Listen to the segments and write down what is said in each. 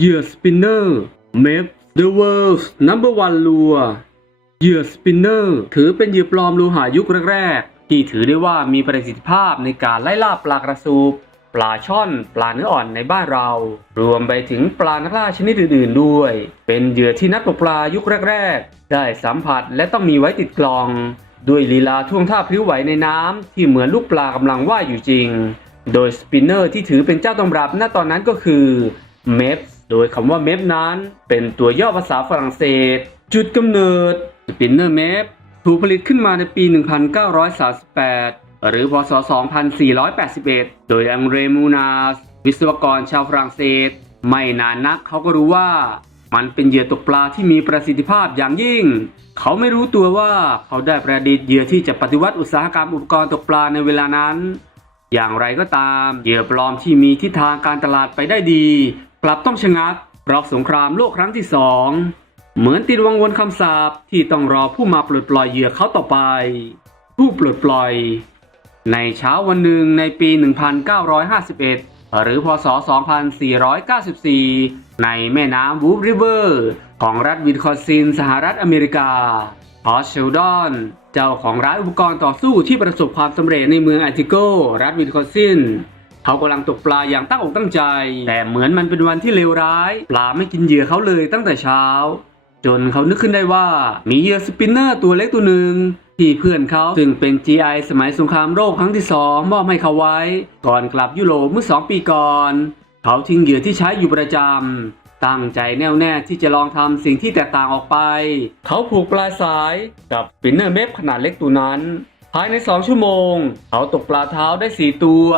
เหยื่อสปินเนอร์เมฟ The World's Number One ลัวเหยื่อสปินเนอร์ถือเป็นเหยื่อปลอมลูหายุคแรกๆ ที่ถือได้ว่ามีประสิทธิภาพในการไล่ล่าปลากระสูบปลาช่อน ปลาเนื้ออ่อนในบ้านเรา รวมไปถึงปลานักล่าชนิดอื่นๆด้วย เป็นเหยื่อที่นักตกปลายุคแรกๆ ได้สัมผัสและต้องมีไว้ติดกลอง ด้วยลีลาท่วงท่าพลิ้วไหวในน้ำที่เหมือนลูกปลากำลังว่ายอยู่จริง โดยสปินเนอร์ที่ถือเป็นเจ้าตำรับณตอนนั้นก็คือเมฟ โดยคำว่าเมฟนั้นเป็นตัวย่อภาษาฝรั่งเศส จุดกำเนิดสปินเนอร์เมฟถูกผลิตขึ้นมาในปี 1938 หรือพศ 2481 โดยอังเรมูนาส วิศวกรชาวฝรั่งเศส ไม่นานนักเขาก็รู้ว่ามันเป็นเหยื่อตกปลาที่มีประสิทธิภาพอย่างยิ่ง เขาไม่รู้ตัวว่าเขาได้ประดิษฐ์เหยื่อที่จะปฏิวัติอุตสาหกรรมอุปกรณ์ตกปลาในเวลานั้น อย่างไรก็ตามเหยื่อปลอมที่มีทิศทางการตลาดไปได้ดี ลับต้องชะงักเพราะสงครามโลกครั้งที่สองเหมือนติดวังวนคำสาปที่ต้องรอผู้มาปลดปล่อยเหยื่อเขาต่อไป ผู้ปลดปล่อย ในเช้าวันหนึ่งในปี 1951 หรือพศ 2494 ในแม่น้ำวูฟริเวอร์ ของรัฐวินคอนซิน สหรัฐอเมริกาพอสเชลดอน เจ้าของร้านอุปกรณ์ต่อสู้ที่ประสบความสำเร็จในเมืองอติโก รัฐวินคอนซิน เขากำลังตกปลาอย่างตั้งอกตั้งใจ แต่เหมือนมันเป็นวันที่เลวร้าย ปลาไม่กินเหยื่อเขาเลยตั้งแต่เช้า จนเขานึกขึ้นได้ว่ามีเหยื่อสปินเนอร์ตัวเล็กตัวหนึ่งที่เพื่อนเขาซึ่งเป็น GI สมัยสงครามโลกครั้งที่สองมอบให้เขาไว้ ก่อนกลับยุโรปเมื่อสองปีก่อน เขาทิ้งเหยื่อที่ใช้อยู่ประจำตั้งใจแน่วแน่ที่จะลองทำสิ่งที่แตกต่างออกไป เขาผูกปลายสายกับสปินเนอร์เมฟขนาดเล็กตัวนั้น ภายใน2ชั่วโมง เขาตกปลาเท้าได้4ตัว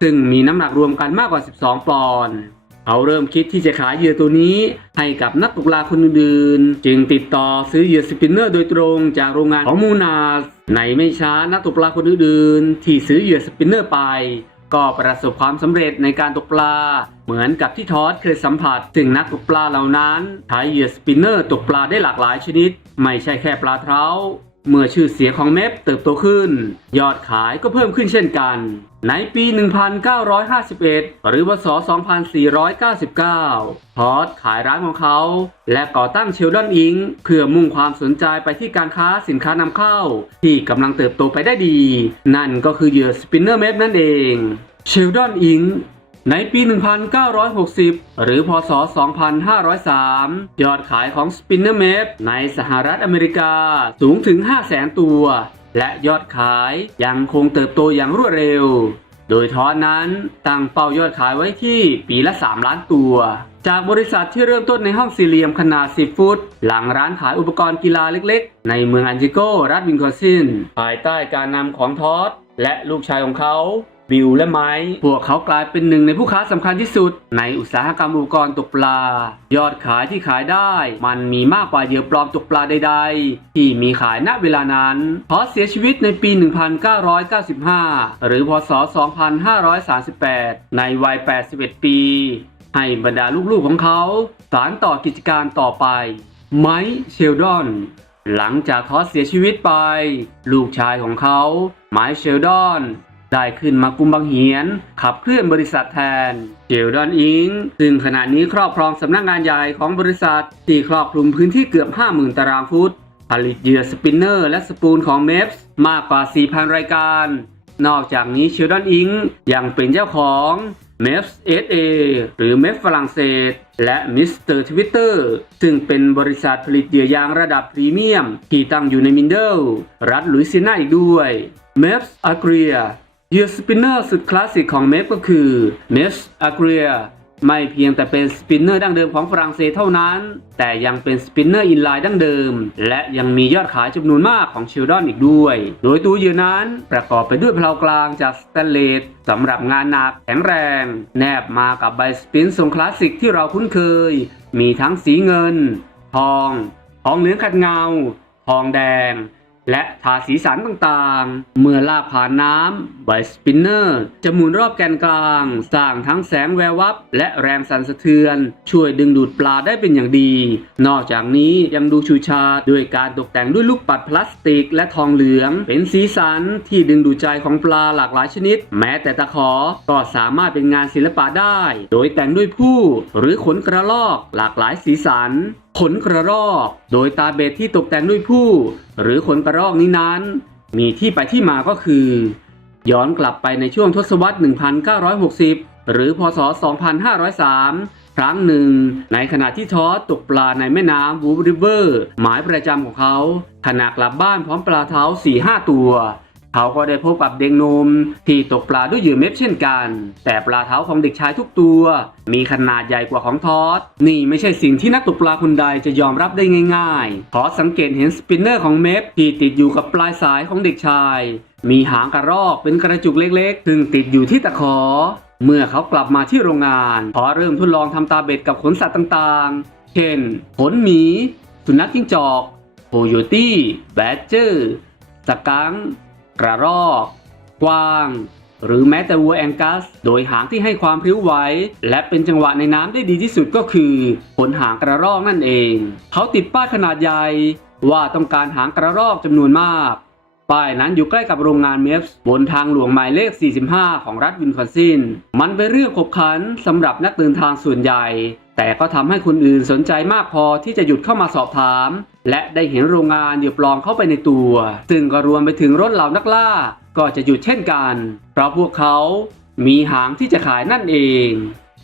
ซึ่งมีน้ำหนักรวมกันมากกว่า 12 ปอนด์เขาเริ่มคิดที่จะขายเหยื่อตัวนี้ให้กับนักตกปลาคนอื่นๆ จึงติดต่อซื้อเหยื่อสปินเนอร์โดยตรงจากโรงงานของมูนาสในไม่ช้านักตกปลาคนอื่นๆ ที่ซื้อเหยื่อสปินเนอร์ไป ก็ประสบความสำเร็จในการตกปลา เหมือนกับที่ทอสเคยสัมผัสซึ่งนักตกปลาเหล่านั้นใช้เหยื่อสปินเนอร์ตกปลาได้หลากหลายชนิด ไม่ใช่แค่ปลาเท้า เมื่อชื่อเสียงของเมฟเติบโตขึ้น ยอดขายก็เพิ่มขึ้นเช่นกัน ในปี 1951 หรือวศ2499 พอร์ตขายร้านของเขา และก่อตั้งเชลดอนอิงเพื่อมุ่งความสนใจไปที่การค้าสินค้านำเข้า ที่กำลังเติบโตไปได้ดี นั่นก็คือเหยื่อสปินเนอร์เมฟนั่นเองเชลดอนอิง ในปี 1960 หรือ พศ 2503 ยอดขายของ Spinner m a p ในสหรัฐอเมริกาสูงถึง 500,000 ตัว และยอดขายยังคงเติบโตอย่างรวดเร็ว โดยทอสนั้นตั้งเป้ายอดขายไว้ที่ปีละ 3 ล้านตัว จากบริษัทที่เริ่มต้นในห้องสี่เหลี่ยมขนาด 10 ฟุต หลังร้านขายอุปกรณ์กีฬาเล็กๆ ในเมืองอันจิโก รัฐวินคอนซิน ภายใต้การนำของทอสและลูกชายของเขา บิลและไมค์พวกเขากลายเป็นหนึ่งในผู้ค้าสำคัญที่สุด ในอุตสาหกรรมอุปกรณ์ตกปลา ยอดขายที่ขายได้ มันมีมากกว่าเหยื่อปลอมตกปลาใดๆ ที่มีขายณเวลานั้นพอเสียชีวิตในปี 1995 หรือพศ 2538 ในวัย 81 ปี ให้บรรดาลูกๆของเขาสานต่อกิจการต่อไป ไมค์เชลดอนหลังจากทอสเสียชีวิตไป ลูกชายของเขาไมค์เชลดอน ได้ขึ้นมากุมบังเหียน ขับเคลื่อนบริษัทแทนเชลดอนอิงซึ่งขณะนี้ครอบครองสำนักงานใหญ่ของบริษัท ที่ครอบคลุมพื้นที่เกือบ 50,000 ตารางฟุต ผลิตเหยื่อสปินเนอร์และสปูลของเมฟส์มากกว่า 4,000 รายการ นอกจากนี้เชลดอนอิงยังเป็นเจ้าของ m e f SA หรือ m e f ฝรั่งเศส และ Mr. Twitter ซึ่งเป็นบริษัทผลิตเหยื่อยางระดับพรีเมียม ที่ตั้งอยู่ในมินเดลรัฐลุยเซียนาอีกด้วย m e f Agria เหยื่อสปินเนอร์สุดคลาสสิกของ m e f ก็คือ m e f Agria ไม่เพียงแต่เป็นสปินเนอร์ดั้งเดิมของฝรั่งเศสเท่านั้น แต่ยังเป็นสปินเนอร์อินไลน์ดั้งเดิม และยังมียอดขายจำนวนมากของชิลดอนอีกด้วย โดยตัวเยื่อนั้นประกอบไปด้วยเพลากลางจากสแตนเลสสำหรับงานหนักแข็งแรง แนบมากับใบสปินทรงคลาสสิกที่เราคุ้นเคย มีทั้งสีเงิน ทอง ทองเหลืองขัดเงา ทองแดง และทาสีสันต่างๆ เมื่อลากผ่านน้ำไบสปินเนอร์จะหมุนรอบแกนกลาง สร้างทั้งแสงแวววับ และแรงสั่นสะเทือน ช่วยดึงดูดปลาได้เป็นอย่างดี นอกจากนี้ยังดูชูชาดด้วยการตกแต่งด้วยลูกปัดพลาสติก และทองเหลือง เป็นสีสันที่ดึงดูดใจของปลาหลากหลายชนิด แม้แต่ตะขอก็สามารถเป็นงานศิลปะได้ โดยแต่งด้วยผู้ หรือขนกระรอกหลากหลายสีสัน ขนกระรอก โดยตาเบ็ดที่ตกแต่งด้วยผู้ หรือขนกระรอกนี้นั้น มีที่ไปที่มาก็คือ ย้อนกลับไปในช่วงทศวรรษ 1960 หรือพศ 2503 ครั้งหนึ่ง ในขณะที่ทอสตกปลาในแม่น้ำวูริเวอร์ หมายประจำของเขาขณะกลับบ้านพร้อมปลาเท้า4-5 ตัว เขาก็ได้พบกับเด็กหนุ่มที่ตกปลาด้วยเหยื่อเม็ดเช่นกัน แต่ปลาเท้าของเด็กชายทุกตัว มีขนาดใหญ่กว่าของทอสนี่ไม่ใช่สิ่งที่นักตกปลาคนใดจะยอมรับได้ง่ายๆทอสสังเกตเห็นสปินเนอร์ของเมฟที่ติดอยู่กับปลายสายของเด็กชาย มีหางกระรอกเป็นกระจุกเล็กๆ ซึ่งติดอยู่ที่ตะขอ เมื่อเขากลับมาที่โรงงานพอเริ่มทดลองทำตาเบ็ดกับขนสัตว์ต่างๆ เช่น ขนหมี สุนัขจิ้งจอกโคโยตี้แบดเจอร์สกัง กระรอก กวาง หรือแม้แต่วัวแองกัส โดยหางที่ให้ความพริ้วไหวและเป็นจังหวะในน้ำได้ดีที่สุดก็คือขนหางกระรอกนั่นเอง เขาติดป้ายขนาดใหญ่ว่าต้องการหางกระรอกจำนวนมาก ป้ายนั้นอยู่ใกล้กับโรงงานเมฟส์บนทางหลวงหมายเลข 45 ของรัฐวินคอนซิน มันเป็นเรื่องขบขันสำหรับนักเดินทางส่วนใหญ่ แต่ก็ทำให้คนอื่นสนใจมากพอที่จะหยุดเข้ามาสอบถาม และได้เห็นโรงงานเหยื่อปลอมเข้าไปในตัว ซึ่งก็รวมไปถึงรถเหล่านักล่า ก็จะหยุดเช่นกัน เพราะพวกเขามีหางที่จะขายนั่นเอง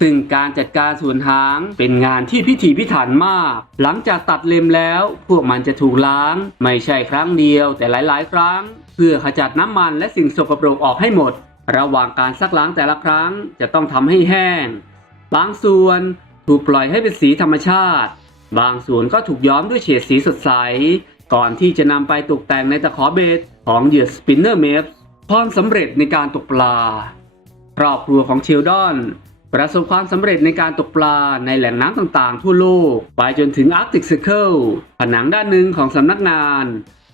ซึ่งการจัดการส่วนหางเป็นงานที่พิถีพิถันมาก หลังจากตัดเล็มแล้ว พวกมันจะถูกล้าง ไม่ใช่ครั้งเดียวแต่หลาย ๆ ครั้ง เพื่อขจัดน้ำมันและสิ่งสกปรกออกให้หมด ระหว่างการซักล้างแต่ละครั้งจะต้องทำให้แห้ง บางส่วนถูกปล่อยให้เป็นสีธรรมชาติ บางส่วนก็ถูกย้อมด้วยเฉดสีสดใส ก่อนที่จะนำไปตกแต่งในตะขอเบ็ดของเหยื่อสปินเนอร์เมฟความสำเร็จในการตกปลาครอบครัวของเชลดอน ประสบความสำเร็จในการตกปลาในแหล่งน้ำต่างๆ ทั่วโลก ไปจนถึงอาร์กติก c ซ r เคิลผนังด้านหนึ่งของสำนักงาน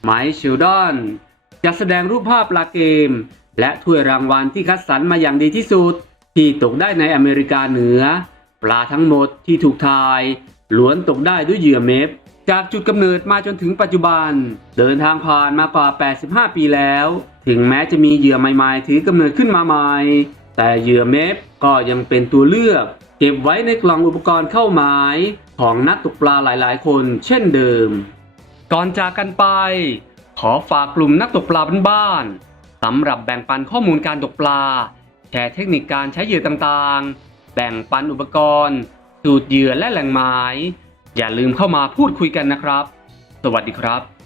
ไมค์เชลดอนจะแสดงรูปภาพปลาเกม และถ้วยรางวัลที่คัดสรรมาอย่างดีที่สุด ที่ตกได้ในอเมริกาเหนือ ปลาทั้งหมดที่ถูกทายล้วนตกได้ด้วยเหยื่อเมฟจากจุดกำเนิดมาจนถึงปัจจุบัน เดินทางผ่านมากว่า 85 ปีแล้ว ถึงแม้จะมีเหยื่อใหม่ๆ ถือกำเนิดขึ้นมาใหม่ แต่เหยื่อเมฟก็ยังเป็นตัวเลือก เก็บไว้ในกล่องอุปกรณ์เข้าหมายของนักตกปลาหลายๆ คนเช่นเดิม ก่อนจากกันไป ขอฝากกลุ่มนักตกปลาบ้านๆสำหรับแบ่งปันข้อมูลการตกปลา แชร์เทคนิคการใช้เหยื่อต่างๆ แบ่งปันอุปกรณ์ สูตรเหยื่อและแหล่งหมาย อย่าลืมเข้ามาพูดคุยกันนะครับ สวัสดีครับ